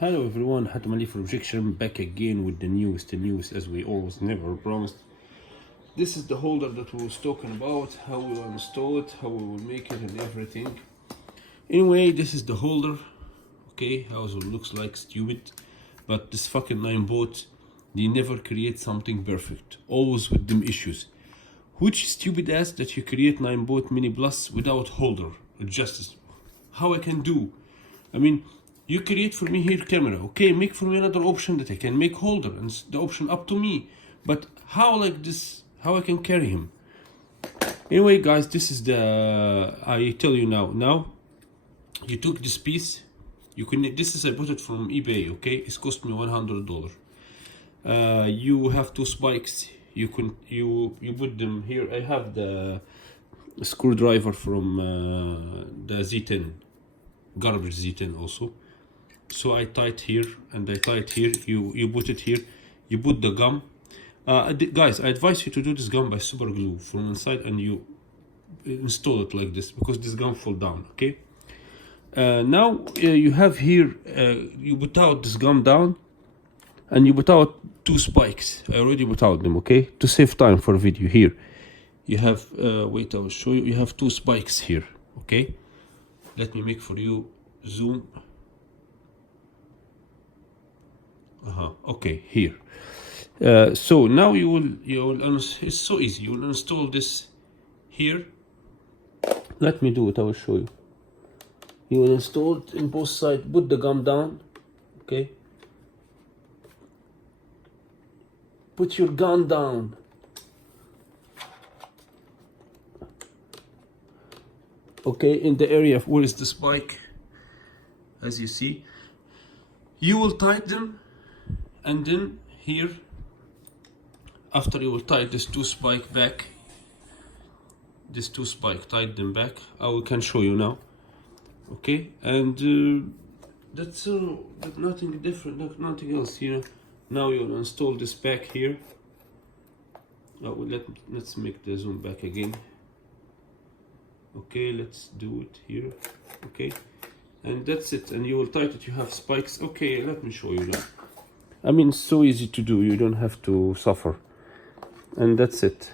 Hello everyone, Hatem for Objection, back again with the newest news as we always never promised. This is the holder that we was talking about, how we will install it, how we will make it and everything. Anyway, this is the holder, okay, how it looks like, stupid. But this fucking Ninebot, they never create something perfect, always with them issues. Which stupid ass that you create Ninebot Mini Plus without holder, just how I can do. I mean, you create for me here camera, okay, make for me another option that I can make holder, and the option up to me. But how like this, how I can carry him? Anyway guys, this is the, I tell you now, you took this piece, you can, this is I bought it from eBay, okay, it's cost me $100. You have two spikes, you put them here. I have the screwdriver from the Z10, garbage Z10 also. So I tied here and I tied here. You put it here. You put the gum. Guys, I advise you to do this gum by super glue from inside, and you install it like this because this gum fall down. Okay. Now you have here. You put out this gum down, and you put out two spikes. I already put out them. Okay, to save time for video here. You have wait, I will show you. You have two spikes here. Okay. Let me make for you zoom. Okay, here. So now you will it's so easy. You will install this here. Let me do it. I will show you. You will install it in both sides. Put the gum down. Okay. Put your gun down. Okay, in the area of where is the spike, as you see, you will tie them. And then here, after you will tie this two spike back, tied them back. I can show you now. Okay, and that's nothing different, nothing else. You know, now you will install this back here. Let's make the zoom back again. Okay, let's do it here. Okay, and that's it. And you will tie it. You have spikes. Okay, let me show you now. I mean, it's so easy to do, you don't have to suffer. And that's it.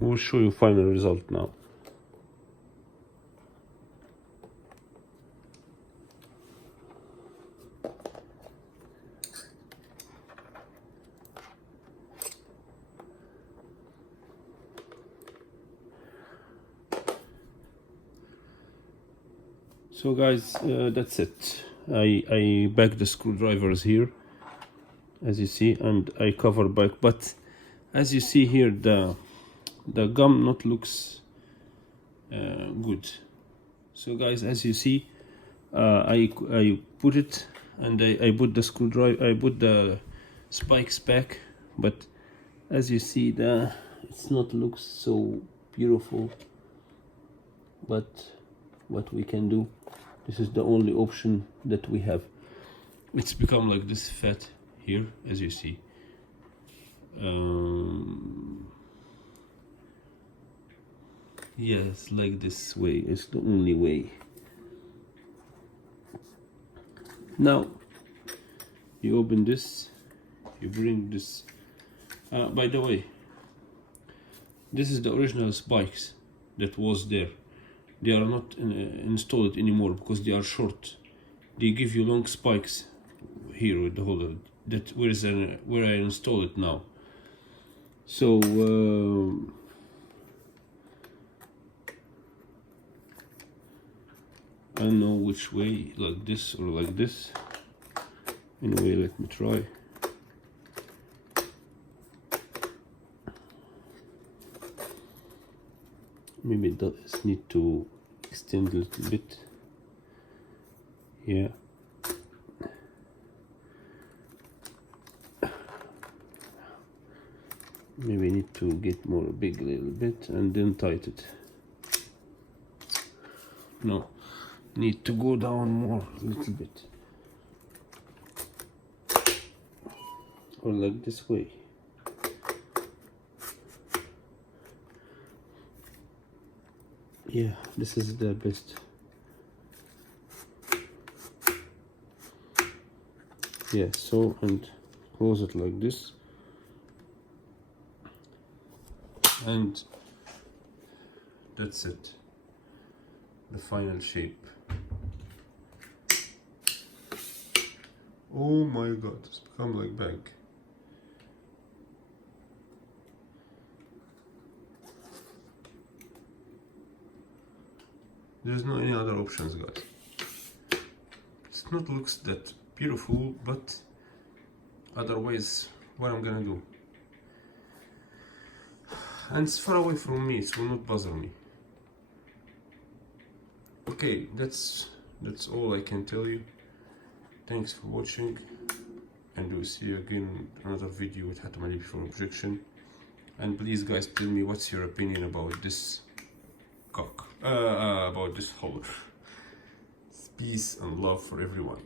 We'll show you final result now. So guys, that's it. I back the screwdrivers here, as you see, and I cover back, but as you see here, the gum not looks good. So guys, as you see, I put it, and I put the screwdriver, I put the spikes back, but as you see, it's not looks so beautiful. But what we can do, this is the only option that we have. It's become like this fat here, as you see. Yes, like this way is the only way. Now you open this, you bring this. By the way, this is the original spikes that was there. They are not installed anymore because they are short. They give you long spikes here with the holder. That where I install it now. So I don't know which way, like this or like this. Anyway, let me try. Maybe it does need to extend a little bit. Yeah. Maybe I need to get more big a little bit and then tighten it. No, need to go down more a little bit. Or like this way. Yeah, this is the best. Yeah, so, and close it like this, and that's it, the final shape. Oh my god, it's become like bag. There's no any other options, guys. It's not looks that beautiful, but otherwise what I'm gonna do? And it's far away from me, it will not bother me. Okay, that's all I can tell you. Thanks for watching, and we'll see you again in another video with Hatem for Objection. And please guys, tell me what's your opinion about this cock, about this holder. Peace and love for everyone.